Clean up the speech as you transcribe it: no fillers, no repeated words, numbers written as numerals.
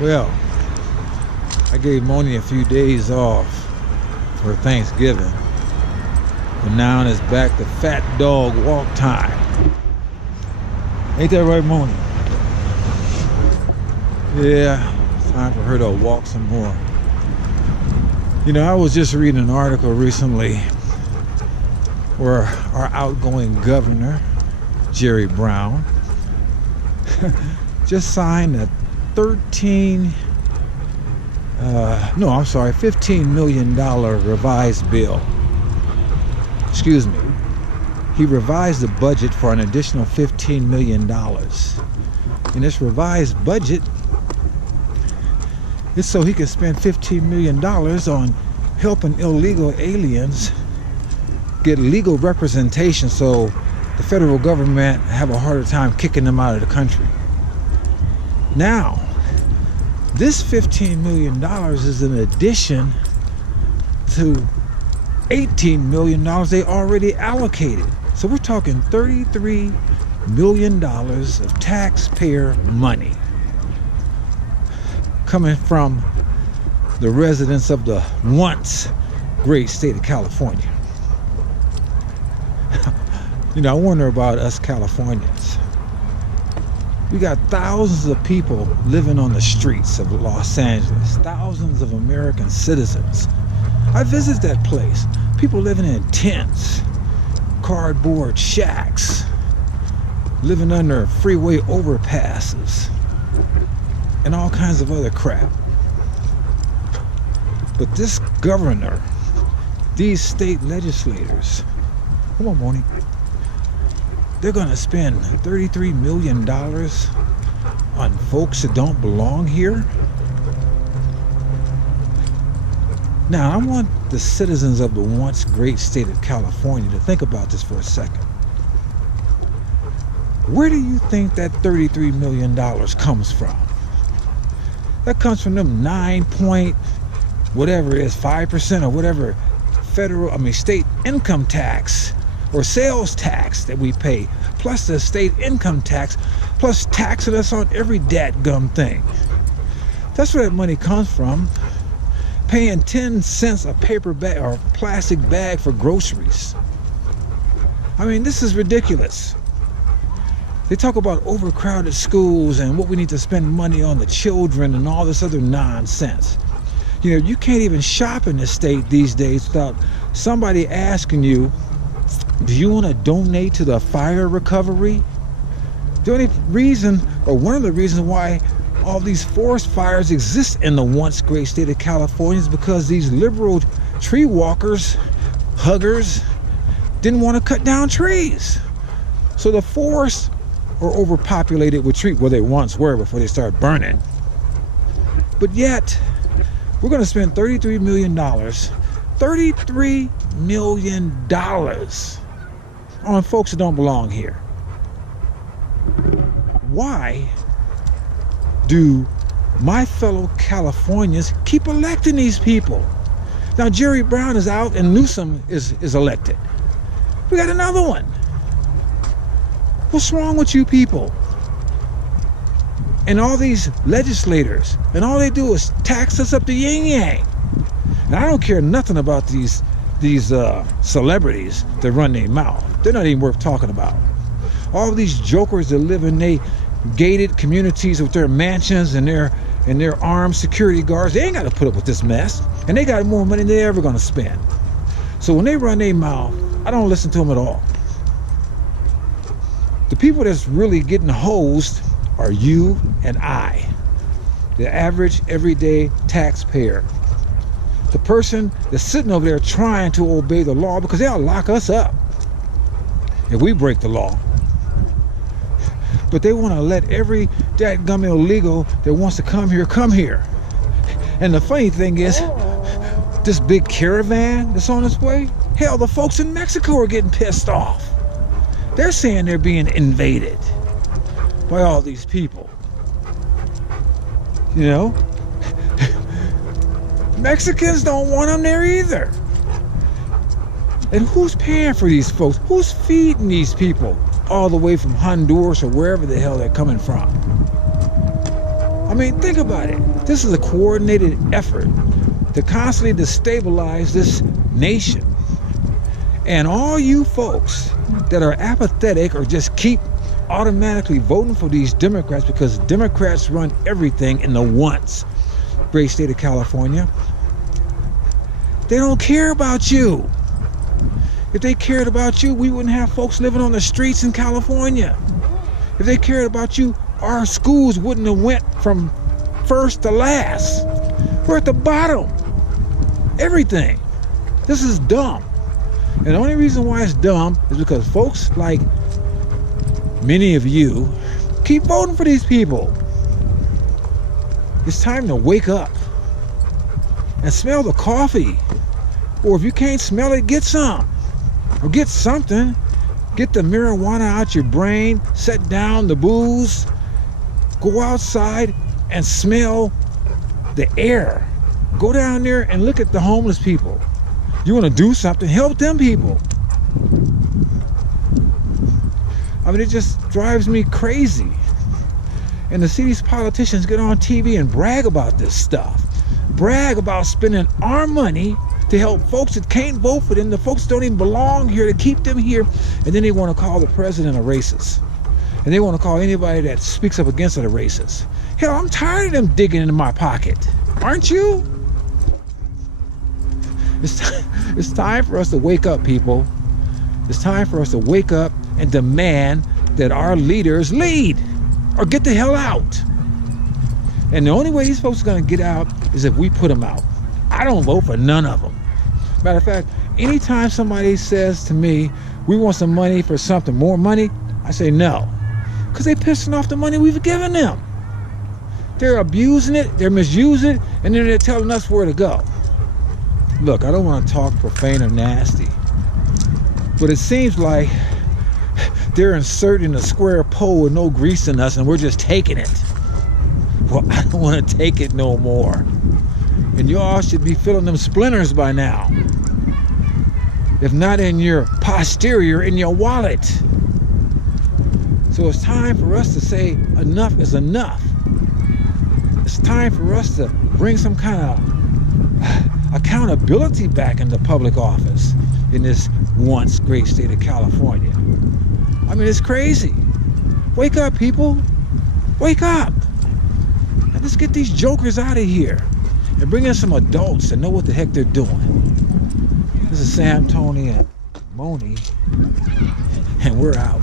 Well, I gave Moni a few days off for Thanksgiving, but now it's back to fat dog walk time. Ain't that right, Moni? Yeah, it's time for her to walk some more. You know, I was just reading an article recently where our outgoing governor, Jerry Brown, just signed a $15 million revised bill. Excuse me. He revised the budget for an additional $15 million. In this revised budget, it's so he can spend $15 million on helping illegal aliens get legal representation so the federal government have a harder time kicking them out of the country. Now, this $15 million is in addition to $18 million they already allocated. So we're talking $33 million of taxpayer money coming from the residents of the once great state of California. You know, I wonder about us Californians. We got thousands of people living on the streets of Los Angeles, thousands of American citizens. I visited that place. People living in tents, cardboard shacks, living under freeway overpasses, and all kinds of other crap. But this governor, these state legislators, come on, Moni, they're going to spend $33 million on folks that don't belong here. Now, I want the citizens of the once great state of California to think about this for a second. Where do you think that $33 million comes from? That comes from them 5% or whatever state income tax or sales tax that we pay, plus the state income tax, plus taxing us on every dadgum thing. That's where that money comes from. Paying 10 cents a paper bag or plastic bag for groceries. I mean, this is ridiculous. They talk about overcrowded schools and what we need to spend money on the children and all this other nonsense. You know, you can't even shop in this state these days without somebody asking you, do you want to donate to the fire recovery? The only reason, or one of the reasons why all these forest fires exist in the once great state of California is because these liberal tree walkers, huggers, didn't want to cut down trees. So the forests are overpopulated with trees, well, they once were before they started burning. But yet, we're going to spend $33 million on folks that don't belong here. Why do my fellow Californians keep electing these people? Now, Jerry Brown is out and Newsom is elected. We got another one. What's wrong with you people? And all these legislators, and all they do is tax us up the yin yang. And I don't care nothing about these celebrities that run their mouth. They're not even worth talking about. All of these jokers that live in their gated communities with their mansions and their armed security guards, they ain't got to put up with this mess. And they got more money than they're ever going to spend. So when they run their mouth, I don't listen to them at all. The people that's really getting hosed are you and I, the average everyday taxpayer. The person that's sitting over there trying to obey the law because they'll lock us up if we break the law. But they want to let every dadgum illegal that wants to come here. And the funny thing is, this big caravan that's on its way, hell, the folks in Mexico are getting pissed off. They're saying they're being invaded by all these people. You know? Mexicans don't want them there either. And who's paying for these folks? Who's feeding these people all the way from Honduras or wherever the hell they're coming from? I mean, think about it. This is a coordinated effort to constantly destabilize this nation. And all you folks that are apathetic or just keep automatically voting for these Democrats because Democrats run everything in the once great state of California, they don't care about you. If they cared about you, we wouldn't have folks living on the streets in California. If they cared about you, our schools wouldn't have went from first to last. We're at the bottom. Everything. This is dumb. And the only reason why it's dumb is because folks like many of you keep voting for these people. It's time to wake up and smell the coffee. Or if you can't smell it, get some. Or get something. Get the marijuana out your brain. Set down the booze. Go outside and smell the air. Go down there and look at the homeless people. You want to do something, help them people. I mean, it just drives me crazy. And to see these politicians get on TV and brag about this stuff. Brag about spending our money to help folks that can't vote for them, the folks that don't even belong here, to keep them here. And then they want to call the president a racist. And they want to call anybody that speaks up against it a racist. Hell, I'm tired of them digging into my pocket. Aren't you? It's time for us to wake up, people. It's time for us to wake up and demand that our leaders lead or get the hell out. And the only way these folks are going to get out is if we put them out. I don't vote for none of them. Matter of fact, anytime somebody says to me, we want some money for something, more money, I say no. Because they're pissing off the money we've given them. They're abusing it, they're misusing it, and then they're telling us where to go. Look, I don't want to talk profane or nasty, but it seems like they're inserting a square pole with no grease in us and we're just taking it. Well, I don't want to take it no more. And y'all should be feeling them splinters by now. If not in your posterior, in your wallet. So it's time for us to say enough is enough. It's time for us to bring some kind of accountability back into public office in this once great state of California. I mean, it's crazy. Wake up, people. Wake up. And let's get these jokers out of here and bring in some adults that know what the heck they're doing. This is Sam, Tony, and Moni, and we're out.